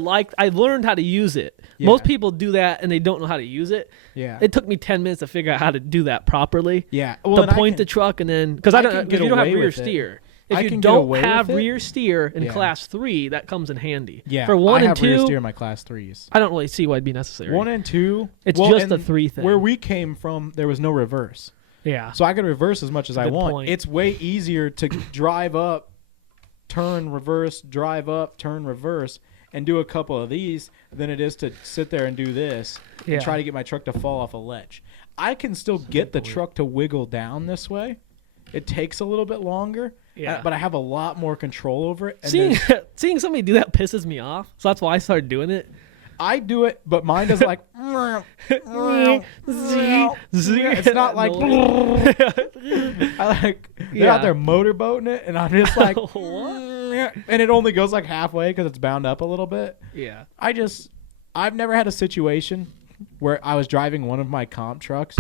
learned how to use it. Yeah. Most people do that and they don't know how to use it. Yeah. It took me 10 minutes to figure out how to do that properly. Yeah. To and point the truck and then because I don't can if get you don't have away rear with it. steer. If I you can get don't away have with it. rear steer in Yeah. class 3, that comes in handy. Yeah. For 1 I and have 2, rear steer in my class 3s. I don't really see why it'd be necessary. 1 and 2. It's just and a 3 thing. Where we came from, there was no reverse. Yeah. So I could reverse as much as I Good want. point. It's way easier to drive up, turn, reverse, drive up, turn, reverse, and do a couple of these than it is to sit there and do this Yeah. and try to get my truck to fall off a ledge. I can still get the truck to wiggle down this way. It takes a little bit longer, Yeah. but I have a lot more control over it. And Seeing somebody do that pisses me off. So that's why I started doing it. I do it, but mine does like. It's not like. I like. They're out there motorboating it, and I'm just like. And it only goes like halfway because it's bound up a little bit. Yeah. I've never had a situation where I was driving one of my comp trucks,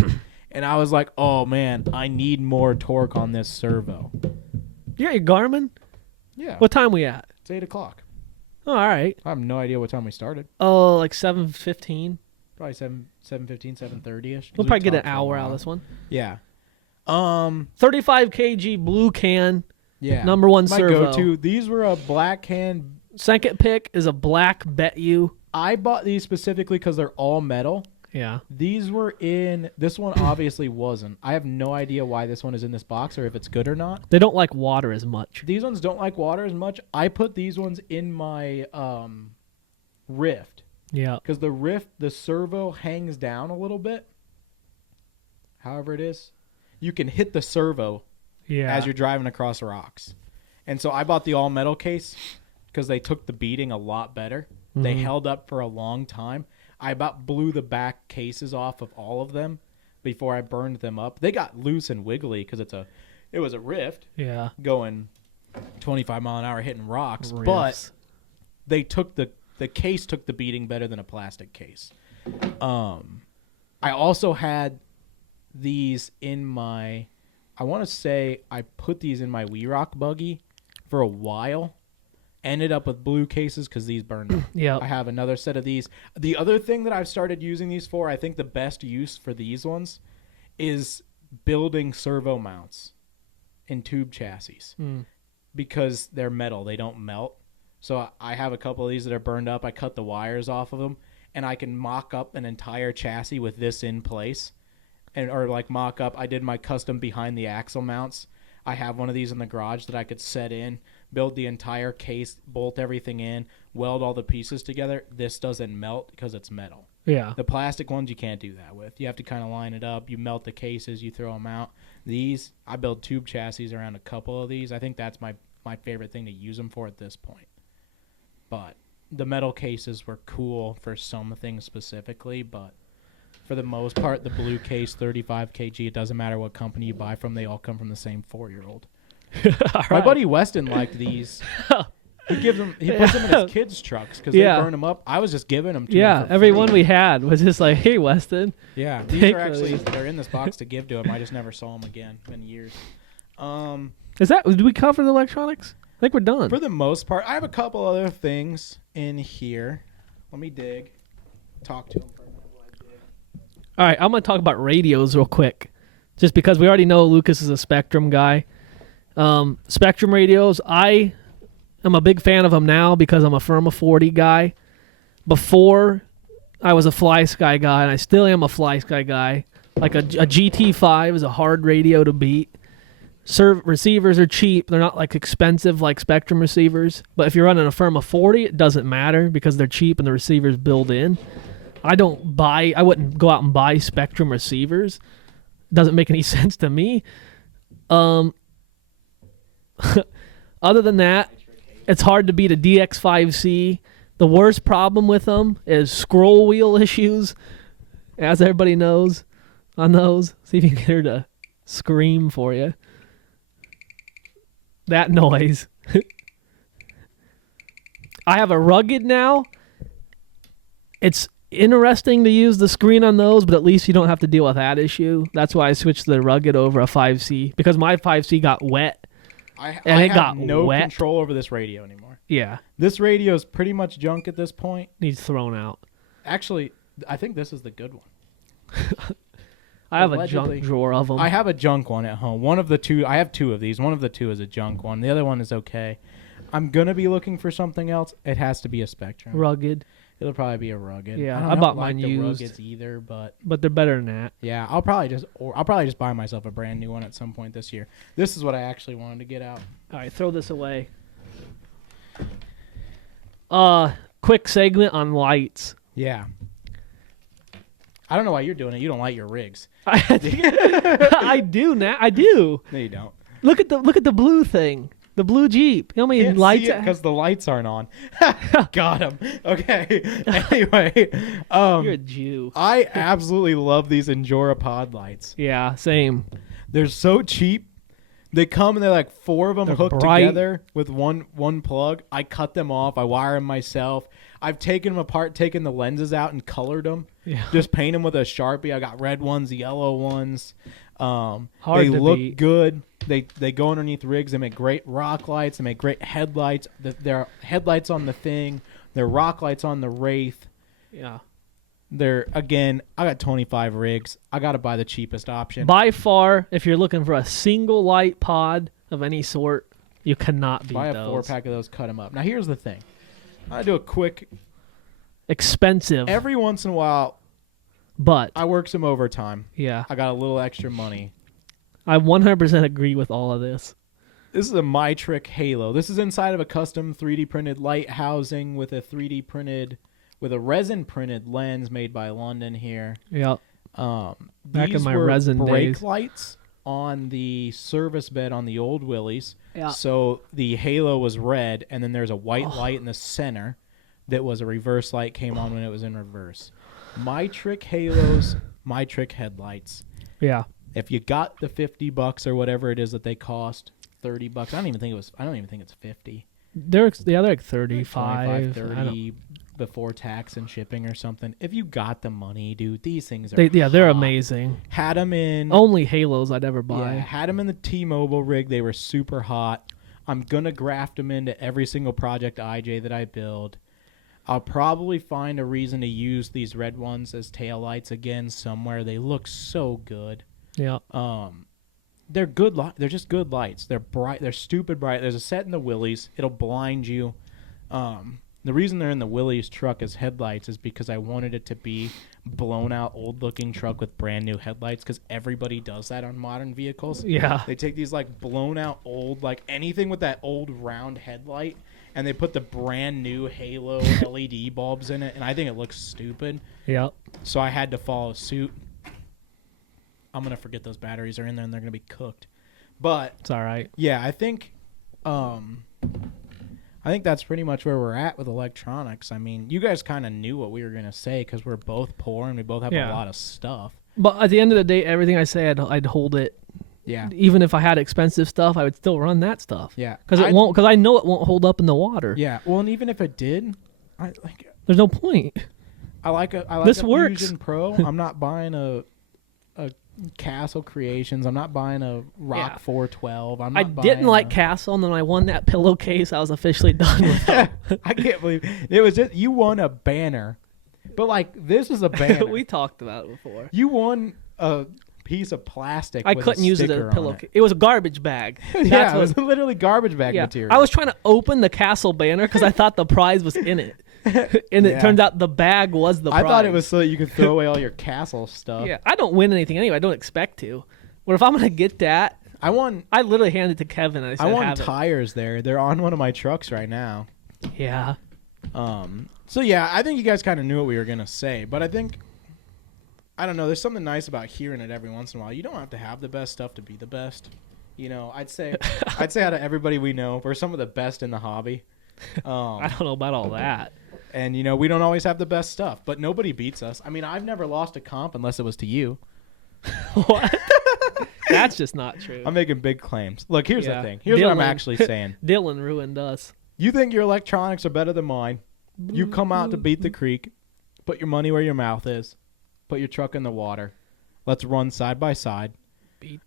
and I was like, oh man, I need more torque on this servo. You got your Garmin? Yeah. What time we at? It's 8 o'clock. Oh, all right. I have no idea what time we started. Oh, like 7:15. Probably 7:15, 7:30ish. We'll probably get an hour out of this one. Yeah. 35 kg blue can. Yeah. Number 1 My servo. go-to. These were a black can. Second pick is a black Bet-U. I bought these specifically because they're all metal. Yeah. These were in. This one obviously wasn't. I have no idea why this one is in this box or if it's good or not. They don't like water as much. These ones don't like water as much. I put these ones in my Rift Yeah. because the Rift, the servo hangs down a little bit. However it is, you can hit the servo Yeah. as you're driving across rocks. And so I bought the all metal case because they took the beating a lot better. They held up for a long time. I about blew the back cases off of all of them before I burned them up. They got loose and wiggly because it was a Rift Yeah. going 25 mile an hour hitting rocks, Riffs. but they took the case took the beating better than a plastic case. I also had these in my, I want to say I put these in my We Rock buggy for a while. Ended up with blue cases because these burned up. Yeah. I have another set of these. The other thing that I've started using these for, I think the best use for these ones is building servo mounts in tube chassis because they're metal. They don't melt. So I have a couple of these that are burned up. I cut the wires off of them, and I can mock up an entire chassis with this in place. Or like mock up. I did my custom behind the axle mounts. I have one of these in the garage that I could set in, build the entire case, bolt everything in, weld all the pieces together. This doesn't melt because it's metal. Yeah. The plastic ones you can't do that with. You have to kind of line it up. You melt the cases, you throw them out. These, I build tube chassis around a couple of these. I think that's my favorite thing to use them for at this point. But the metal cases were cool for some things specifically, but for the most part, the blue case, 35 kg, it doesn't matter what company you buy from, they all come from the same 4-year-old. My buddy Weston liked these. He puts them in his kids' trucks because they burn them up. I was just giving them to him for every free. one we had was just like, hey, Weston. Yeah, these are actually, they're in this box to give to him. I just never saw them again in years. Did we cover the electronics? I think we're done. For the most part, I have a couple other things in here. Let me dig. Talk to him for a minute while I dig. All right, I'm going to talk about radios real quick, just because we already know Lucas is a Spectrum guy. Spectrum radios, I am a big fan of them now because I'm a Firma 40 guy. Before, I was a Fly Sky guy, and I still am a Fly Sky guy. Like a GT5 is a hard radio to beat. Receivers are cheap. They're not like expensive like Spectrum receivers. But if you're running a Firma 40, it doesn't matter because they're cheap and the receivers build in. I wouldn't go out and buy Spectrum receivers. Doesn't make any sense to me. Other than that, it's hard to beat a DX5C. The worst problem with them is scroll wheel issues, as everybody knows on those. See if you can get her to scream for you. That noise. I have a Rugged now. It's interesting to use the screen on those, but at least you don't have to deal with that issue. That's why I switched to the Rugged over a 5C, because my 5C got wet. I have no control over this radio anymore. Yeah. This radio is pretty much junk at this point. Needs thrown out. Actually, I think this is the good one. I have a junk drawer of them. I have a junk one at home. One of the two, I have two of these. One of the two is a junk one. The other one is okay. I'm going to be looking for something else. It has to be a Spectrum. Rugged. It'll probably be a Rugged. Yeah, I bought like mine the used. Ruggeds either, but they're better than that. yeah, I'll probably just buy myself a brand new one at some point this year. This is what I actually wanted to get out. All right, throw this away. Quick segment on lights. Yeah. I don't know why you're doing it. You don't light your rigs. I do now. I do. No, you don't. Look at the blue thing. The blue Jeep. You know how many lights? Because the lights aren't on. Got him. Okay. Anyway, You're a Jew. I absolutely love these Endura pod lights. Yeah, same. They're so cheap. They come and they're like four of them hooked together with one plug. I cut them off. I wire them myself. I've taken them apart, taken the lenses out, and colored them. Yeah. Just paint them with a Sharpie. I got red ones, the yellow ones. Hard they to look beat. good. They go underneath rigs. They make great rock lights. They make great headlights. They're headlights on the Thing. They're rock lights on the Wraith. Yeah. I got 25 rigs. I got to buy the cheapest option. By far, if you're looking for a single light pod of any sort, you cannot beat Buy a those. 4-pack of those, cut them up. Now, here's the thing. I do a quick... Expensive. Every once in a while, but I work some overtime. yeah, I got a little extra money. I 100% agree with all of this. This is a My Trick Halo. This is inside of a custom 3D printed light housing with a resin printed lens made by London here. Yep. Back These in my were resin brake days. lights on the service bed on the old Willys. Yeah. So the halo was red, and then there's a white light in the center that was a reverse light, came on when it was in reverse. My Trick Halos, My Trick headlights. Yeah. If you got the $50 or whatever it is that they cost, $30. I don't even think it's 50. They're like 35, 25, 30. before tax and shipping or something. If you got the money, dude, these things are They're hot. amazing. Had them in Only Halos I'd ever buy. Yeah, had them in the T-Mobile rig. They were super hot. I'm gonna graft them into every single project IJ that I build. I'll probably find a reason to use these red ones as taillights again somewhere. They look so good. Yeah. They're good. They're just good lights. They're bright. They're stupid bright. There's a set in the Willys. It'll blind you. The reason they're in the Willys truck as headlights is because I wanted it to be blown out, old looking truck with brand new headlights, because everybody does that on modern vehicles. Yeah. They take these like blown out old, like anything with that old round headlight, and they put the brand new halo LED bulbs in it, and I think it looks stupid. Yeah. So I had to follow suit. I'm going to forget those batteries are in there and they're going to be cooked. But it's all right. Yeah, I think that's pretty much where we're at with electronics. I mean, you guys kind of knew what we were going to say because we're both poor and we both have a lot of stuff. But at the end of the day, everything I say, I'd hold it. Yeah. Even if I had expensive stuff, I would still run that stuff. Yeah. Because I know it won't hold up in the water. Yeah. Well, and even if it did, there's no point. I like this a works. Fusion Pro. I'm not buying a Castle Creations. I'm not buying a Rock 412. I didn't like Castle, and then I won that pillowcase. I was officially done with it. I can't believe it was just you won a banner, but like this is a banner. We talked about it before. You won a piece of plastic. I couldn't use it as a pillowcase. It was a garbage bag. Yeah, it was literally garbage bag material. I was trying to open the Castle banner because I thought the prize was in it. And it turns out the bag was the prize. I thought it was so that you could throw away all your Castle stuff. Yeah, I don't win anything anyway. I don't expect to. But if I'm going to get that, I literally handed it to Kevin. And I said, I won tires there. They're on one of my trucks right now. Yeah. So, yeah, I think you guys kind of knew what we were going to say. But I think, I don't know, there's something nice about hearing it every once in a while. You don't have to have the best stuff to be the best. You know, I'd say out of everybody we know, we're some of the best in the hobby. I don't know about all that. And, you know, we don't always have the best stuff, but nobody beats us. I mean, I've never lost a comp unless it was to you. What? That's just not true. I'm making big claims. Look, here's the thing. Here's what I'm actually saying. Dylan ruined us. You think your electronics are better than mine. You come out to beat the creek. Put your money where your mouth is. Put your truck in the water. Let's run side by side.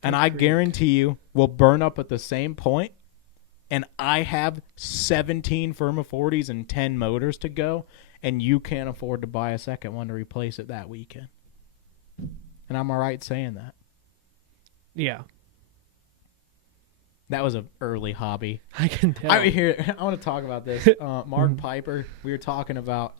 And I guarantee you we'll burn up at the same point. And I have 17 Firma 40s and 10 motors to go, and you can't afford to buy a second one to replace it that weekend. And I'm all right saying that. Yeah. That was an early hobby. I can tell. I want to talk about this. Mark Piper, we were talking about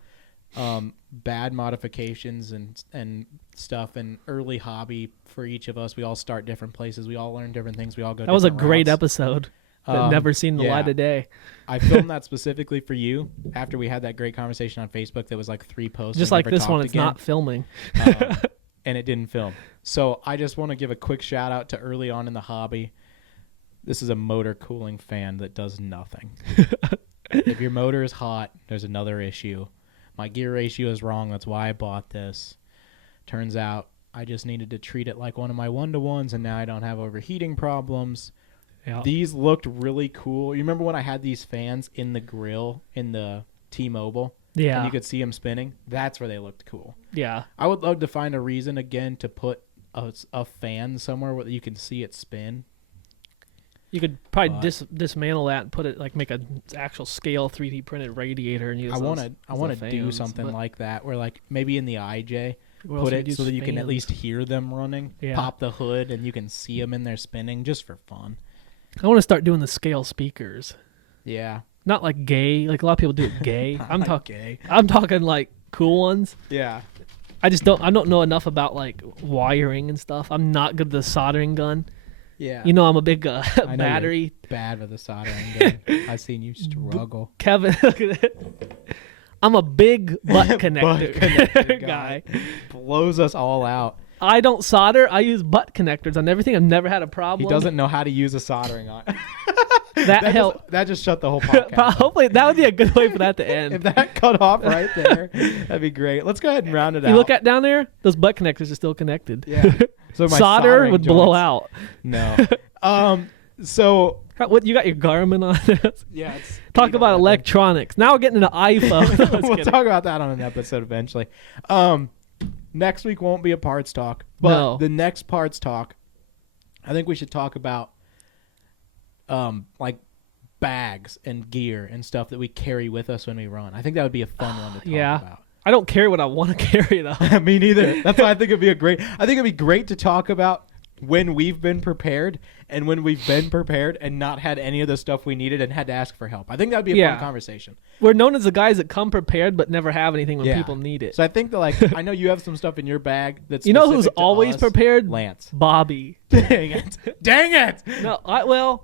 bad modifications and stuff, and early hobby for each of us. We all start different places. We all learn different things. We all go. That was a great routes. episode. That never seen the light of day. I filmed that specifically for you after we had that great conversation on Facebook that was like 3 posts. Just like this one, it's not filming. And it didn't film. So I just want to give a quick shout out to early on in the hobby. This is a motor cooling fan that does nothing. If your motor is hot, there's another issue. My gear ratio is wrong. That's why I bought this. Turns out I just needed to treat it like one of my 1-to-1s, and now I don't have overheating problems. Yeah. These looked really cool. You remember when I had these fans in the grill in the T-Mobile? Yeah. And you could see them spinning? That's where they looked cool. Yeah. I would love to find a reason again to put a fan somewhere where you can see it spin. You could probably dismantle that and put it, like, make an actual scale 3D printed radiator and use I want to do something like that where, like, maybe in the IJ, put it so that you can at least hear them running. Yeah. Pop the hood and you can see them in there spinning just for fun. I want to start doing the scale speakers. Yeah. Not like gay. Like a lot of people do it gay. I'm talking gay. I'm talking like cool ones. Yeah. I don't know enough about like wiring and stuff. I'm not good with the soldering gun. Yeah. You know I'm a big I know battery. You're bad with the soldering gun. I've seen you struggle. Kevin, look at it. I'm a big butt connector, guy. Blows us all out. I don't solder. I use butt connectors on everything. I've never had a problem. He doesn't know how to use a soldering iron. that helped. That just shut the whole podcast. Hopefully, that would be a good way for that to end. If that cut off right there, that'd be great. Let's go ahead and round it out. You look at down there, those butt connectors are still connected. Yeah. So my solder would blow out. No. So What you got your Garmin on? Yeah, it's Talk about electronics. Now we're getting into iPhone. No, we'll talk about that on an episode eventually. Next week won't be a parts talk, but No. the next parts talk, I think we should talk about like bags and gear and stuff that we carry with us when we run. I think that would be a fun one to talk Yeah. about. I don't carry what I want to carry though. Me neither. That's why I think it'd be great to talk about when we've been prepared and when we've been prepared and not had any of the stuff we needed and had to ask for help. I think that'd be a fun conversation. We're known as the guys that come prepared but never have anything when people need it. So I think that I know you have some stuff in your bag that's you know who's specific to always us. prepared? Lance. Bobby. Dang it. Dang it. No,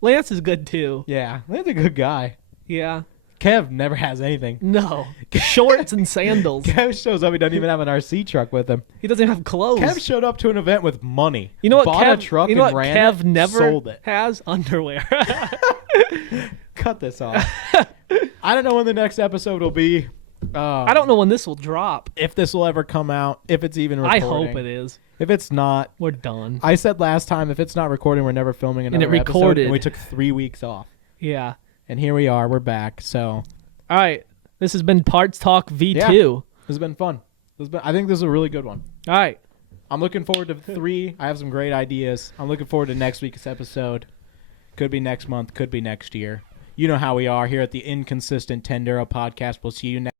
Lance is good too. Yeah, Lance's a good guy. Yeah. Kev never has anything. No. Shorts and sandals. Kev shows up. He doesn't even have an RC truck with him. He doesn't have clothes. Kev showed up to an event with money. You know what Bought Kev, a truck you know and what ran Kev it, never sold it. has? Underwear. Cut this off. I don't know when the next episode will be. I don't know when this will drop. If this will ever come out. If it's even recording. I hope it is. If it's not, We're done. I said last time, if it's not recording, we're never filming another it episode. recorded. And we took 3 weeks off. Yeah. And here we are. We're back. So All right. This has been Parts Talk V2. Yeah. this has been fun. I think this is a really good one. All right. I'm looking forward to 3. I have some great ideas. I'm looking forward to next week's episode. Could be next month. Could be next year. You know how we are here at the Inconsistent Tendero podcast. We'll see you next.